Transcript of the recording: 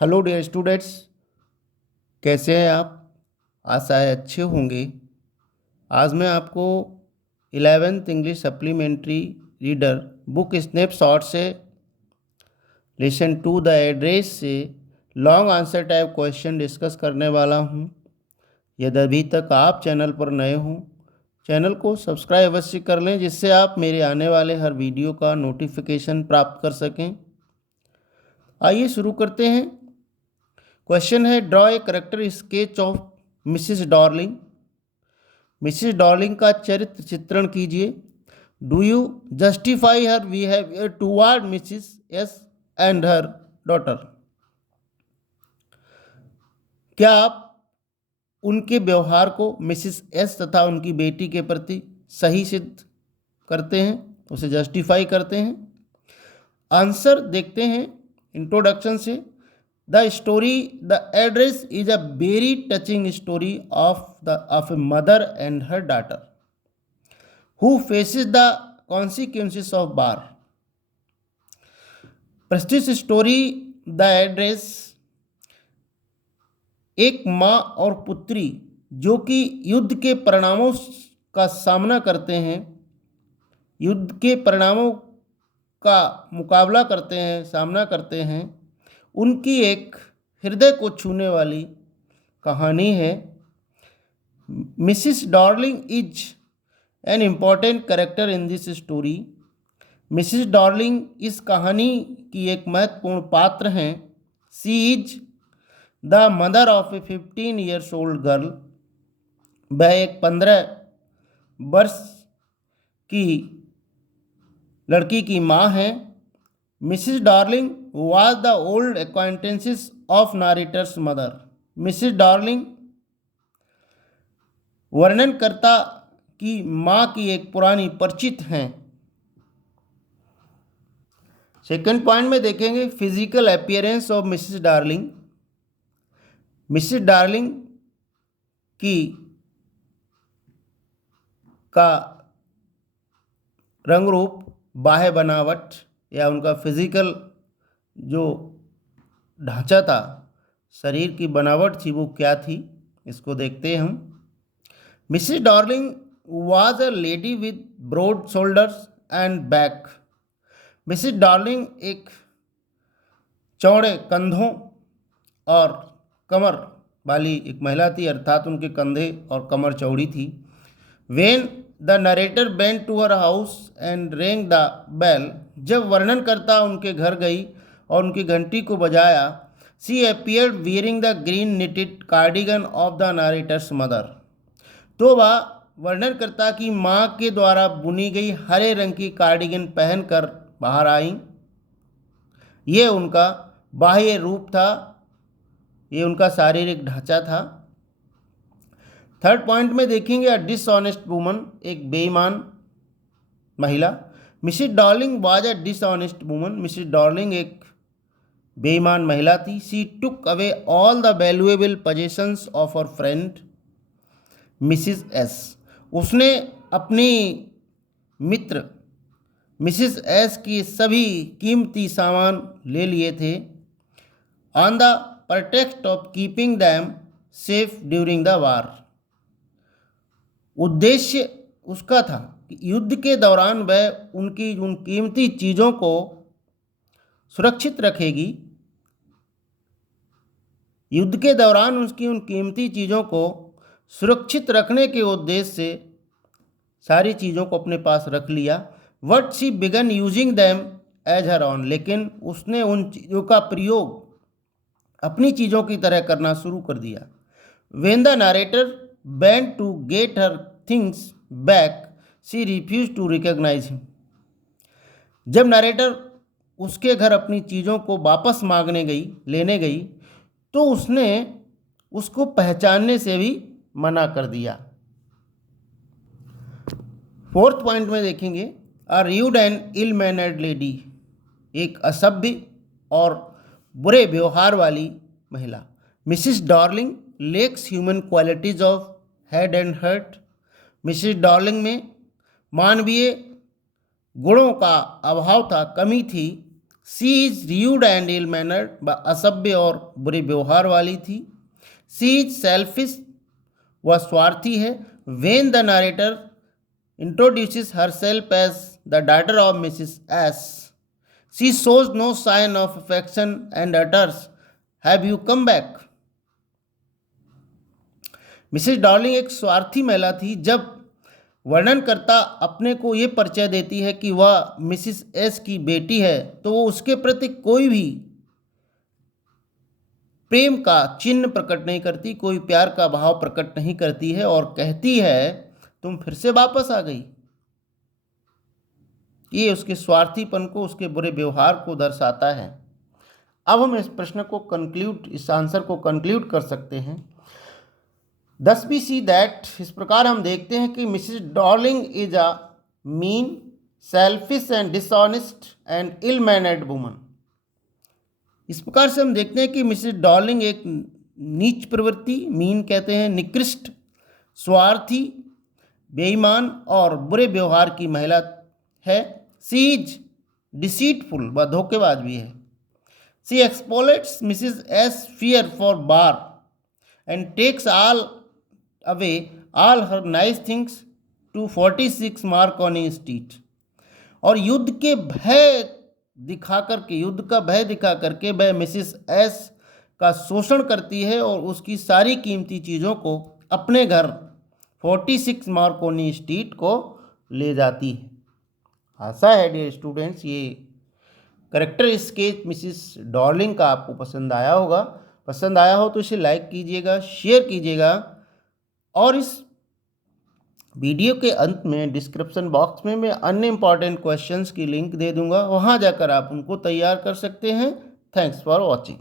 Hello dear students, कैसे हैं आप? आशा है अच्छे होंगे। आज मैं आपको 11th English supplementary reader book snapshot से लेसन टू द एड्रेस से long answer type question discuss करने वाला हूं। यदि अभी तक आप चैनल पर नए हों, चैनल को सब्सक्राइब अवश्य कर लें, जिससे आप मेरे आने वाले हर वीडियो का नोटिफिकेशन प्राप्त कर सकें। आइए शुरू करते हैं। क्वेश्चन है, draw a character sketch of Mrs Darling. Mrs Darling का चरित्र चित्रण कीजिए। Do you justify her behaviour toward Mrs S and her daughter. क्या आप उनके व्यवहार को मिसिस एस तथा उनकी बेटी के प्रति सही सिद्ध करते हैं, उसे जस्टिफाई करते हैं? आंसर देखते हैं इंट्रोडक्शन से। The story the address is a very touching story of a mother and her daughter who faces the consequences of war. प्रस्तुत स्टोरी द एड्रेस एक माँ और पुत्री जो कि युद्ध के परिणामों का सामना करते हैं, युद्ध के परिणामों का मुकाबला करते हैं, सामना करते हैं, उनकी एक हृदय को छूने वाली कहानी है। Mrs Darling is an important character in this story. मिसिस डॉर्लिंग इस कहानी की एक महत्वपूर्ण पात्र हैं। She is the mother of a 15 years old girl. वह एक 15 वर्ष की लड़की की माँ है। Mrs Darling was the old acquaintances of narrator's mother. Mrs Darling वर्णनकर्ता की माँ की एक पुरानी परिचित हैं। सेकंड पॉइंट में देखेंगे physical appearance of Mrs darling. Mrs darling की का रंग रूप, बाह्य बनावट या उनका फिजिकल जो ढांचा था, शरीर की बनावट थी, वो क्या थी, इसको देखते हैं हम। Mrs Darling was a lady with broad shoulders and back. Mrs Darling एक चौड़े कंधों और कमर वाली एक महिला थी, अर्थात उनके कंधे और कमर चौड़ी थी। When the narrator went to her house and rang the bell. जब वर्णनकर्ता उनके घर गई और उनकी घंटी को बजाया, she appeared wearing the green knitted cardigan of the narrator's mother. तो वह वर्णनकर्ता की माँ के द्वारा बुनी गई हरे रंग की कार्डिगन पहनकर बाहर आई। ये उनका बाह्य रूप था, ये उनका शारीरिक ढांचा था। थर्ड पॉइंट में देखेंगे अ डिसऑनेस्ट वुमन, एक बेईमान महिला। Mrs Darling was a dishonest woman. Mrs Darling एक बेईमान महिला थी। She took away all the valuable possessions of her friend Mrs S. उसने अपनी मित्र मिसिस एस की सभी कीमती सामान ले लिए थे। On the pretext of keeping them safe during the war। उद्देश्य उसका था कि युद्ध के दौरान वह उनकी उन कीमती चीज़ों को सुरक्षित रखेगी। युद्ध के दौरान उसकी उन कीमती चीज़ों को सुरक्षित रखने के उद्देश्य से सारी चीज़ों को अपने पास रख लिया। But she began using them as her own. लेकिन उसने उन चीज़ों का प्रयोग अपनी चीज़ों की तरह करना शुरू कर दिया। When the narrator went to get her things back, she refuse to recognise him. जब नरेटर उसके घर अपनी चीज़ों को वापस लेने गई, तो उसने उसको पहचानने से भी मना कर दिया। फोर्थ पॉइंट में देखेंगे a rude and ill mannered lady, एक असभ्य और बुरे व्यवहार वाली महिला। Mrs Darling lacks human qualities of head and heart. Mrs Darling में मानवीय गुणों का अभाव था, कमी थी। She is rude and ill mannered, वह असभ्य और बुरे व्यवहार वाली थी। सी इज सेल्फिश, वह स्वार्थी है। When the narrator introduces herself as the daughter of Mrs S, she shows no sign of affection and utters, "Have you come back?" Mrs Darling एक स्वार्थी महिला थी। जब वर्णनकर्ता अपने को ये परिचय देती है कि वह मिसिस एस की बेटी है, तो वो उसके प्रति कोई भी प्रेम का चिन्ह प्रकट नहीं करती, कोई प्यार का भाव प्रकट नहीं करती है और कहती है, तुम फिर से वापस आ गई। ये उसके स्वार्थीपन को, उसके बुरे व्यवहार को दर्शाता है। अब हम इस प्रश्न को इस आंसर को कंक्लूड कर सकते हैं। Thus we see that, इस प्रकार हम देखते हैं कि Mrs Darling is a mean, selfish and dishonest and ill mannered woman. इस प्रकार से हम देखते हैं कि मिसेस डॉर्लिंग एक नीच प्रवृत्ति, मीन कहते हैं निकृष्ट, स्वार्थी, बेईमान और बुरे व्यवहार की महिला है। सी इज डिसीटफुल, वह धोखेबाज भी है। She exploits Mrs S fear for bar and takes away all her nice things to 46 Marconi Street, और युद्ध का भय दिखा करके वह मिसिस एस का शोषण करती है और उसकी सारी कीमती चीज़ों को अपने घर 46 मार्कोनी स्ट्रीट को ले जाती है। आशा है डियर स्टूडेंट्स ये करेक्टर स्केच मिसिस डॉर्लिंग का आपको पसंद आया होगा। पसंद आया हो तो इसे लाइक कीजिएगा, शेयर कीजिएगा, और इस वीडियो के अंत में डिस्क्रिप्शन बॉक्स में मैं अन्य इंपॉर्टेंट क्वेश्चंस की लिंक दे दूंगा, वहां जाकर आप उनको तैयार कर सकते हैं। Thanks for watching.